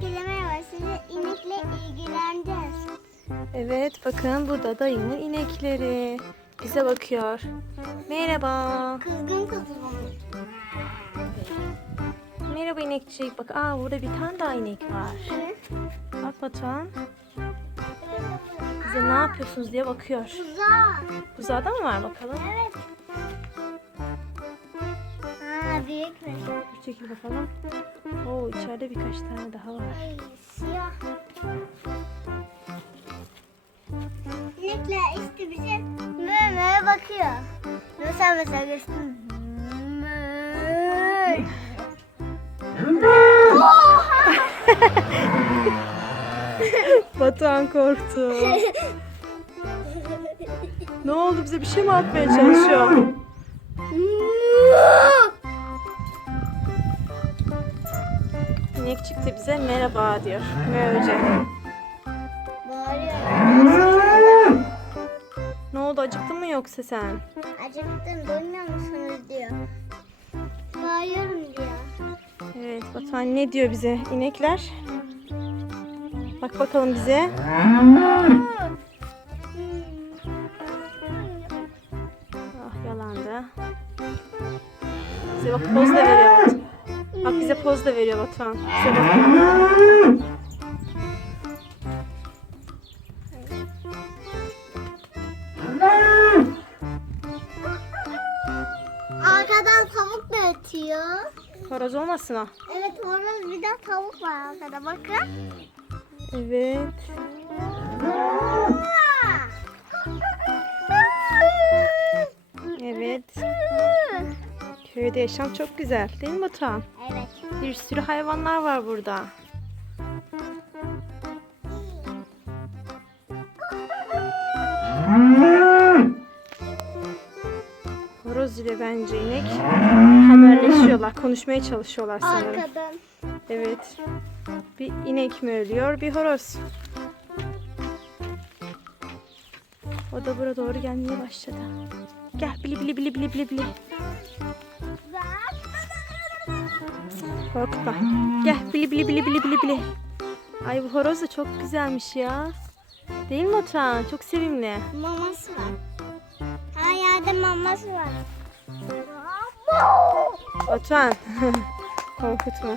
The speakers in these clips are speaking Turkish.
Kelime var. Sizi inekle ilgileneceğiz. Evet bakın burada dayımın inekleri. Bize bakıyor. Merhaba. Kızgın kızgın. Merhaba inekçik. Bak aa burada bir tane daha inek var. Bak Batuhan. Bize ne yapıyorsunuz diye bakıyor. Tuzak. Buzağda mı var bakalım? Evet. Ha büyük mü? Bir çekil bakalım. Oo içeride birkaç tane daha var. Ay siyah. İnekler işte bize mö bakıyor. Mesela mesela göstereyim. Batuhan korktu. ne oldu bize bir şey mi atmaya çalışıyor? İnek çıktı bize merhaba diyor. Böylece. Bağırıyor. Ne oldu acıktın mı yoksa sen? Acıktım duymuyor musunuz diyor. Bağırıyorum diyor. Evet Batuhan ne diyor bize inekler? Bak bakalım bize. Ah yalandı. Bize bak poz da veriyor. Bak bize poz da veriyor Batuhan. Arkadan tavuk da ötüyor. Horoz olmasın o. Evet horoz bir de tavuk var arkada bakın. Evet. Evet. Köyde yaşam çok güzel değil mi Batuhan? Evet. Bir sürü hayvanlar var burada. Horoz ile bence inek haberleşiyorlar, konuşmaya çalışıyorlar sanırım. Arkadan. Evet. Bir inek mi ölüyor, bir horoz. O da buraya doğru gelmeye başladı. Gel bili bili bili bili bili bili. Korkma. Gel bili bili bili bili bili bili. Ay bu horoz da çok güzelmiş ya. Değil mi Otan? Çok sevimli. Maması var. Her yerde maması var. Otan. Korkutma.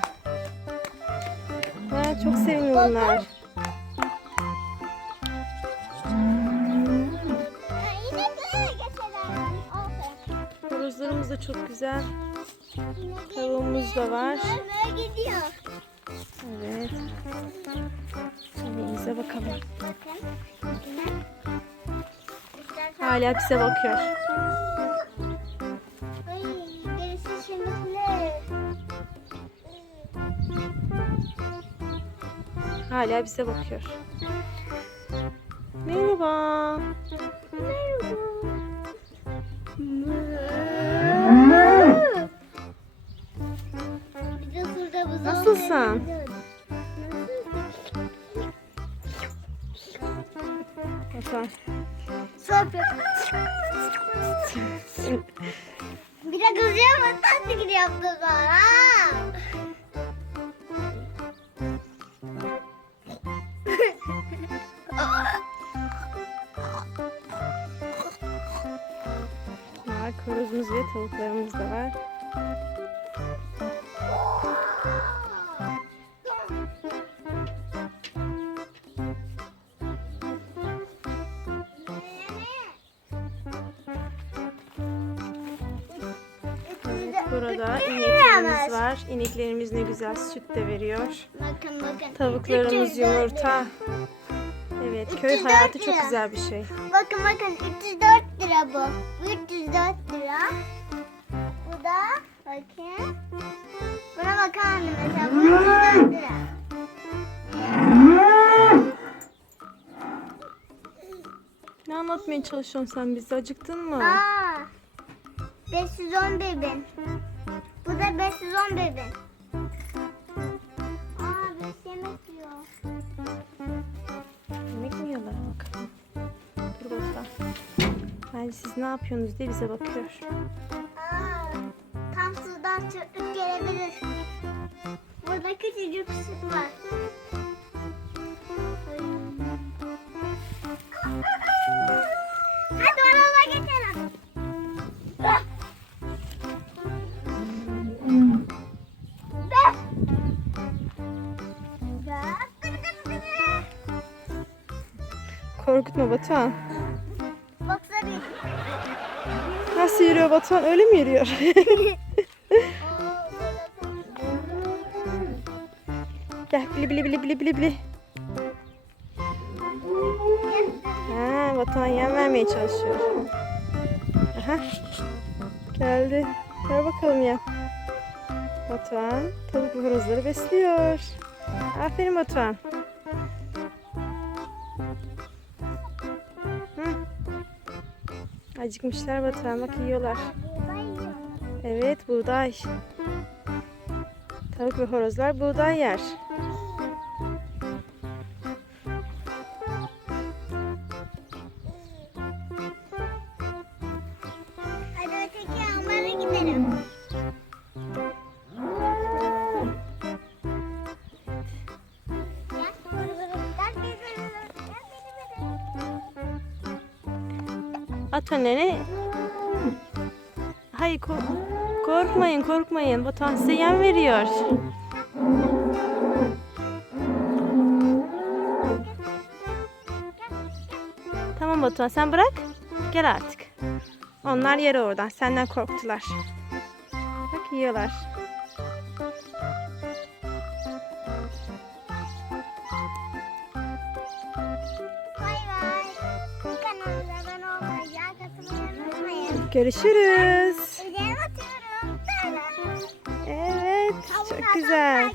Ha, çok sevimli bunlar. Da çok güzel. Tavuğumuz da var. Evet. Yemeğimize bakalım. Hala bize bakıyor. Hala bize bakıyor. Merhaba. Bir Otan. Su yapıyor. Bir de kızıyor mu? Tatlı gibi yaptı. Var, horozumuz ve tavuklarımız da var. Burada ineklerimiz var. İneklerimiz ne güzel süt de veriyor. Bakın bakın. Tavuklarımız 304 yumurta. Evet, köy 304 hayatı çok güzel bir şey. Bakın bakın 304 lira bu. Bu 304 lira. Bu da bakın. Buna bakar mısın mesela? Bu 304 lira. Ne anlatmaya çalışıyorsun sen bize? Acıktın mı? Aa, 511 bin. Bu da 511 bin. Aa, beş yemek yiyor. Yemek mi yiyorlar bakalım. Dur bakalım. Bence siz ne yapıyorsunuz diye bize bakıyor. Aa, tam sudan çöplük gelebilir. Burada küçücük süt var. Korkutma Batuhan. Baksana. Nasıl yürüyor Batuhan? Öyle mi yürüyor? Gel bili bili bili bili bili bili. Ha, Batuhan yem vermeye çalışıyor. Aha. Geldi. Ver bakalım ya. Batuhan tavuk horozları besliyor. Aferin Batuhan. Acıkmışlar Batuhan yiyorlar. Evet buğday. Tavuk ve horozlar buğday yer. Önlerine. Hayır kork- korkmayın korkmayın. Batuhan size yem veriyor. Tamam Batuhan sen bırak. Gel artık. Onlar yer oradan. Senden korktular. Bak yiyorlar. Görüşürüz. Evet çok güzel.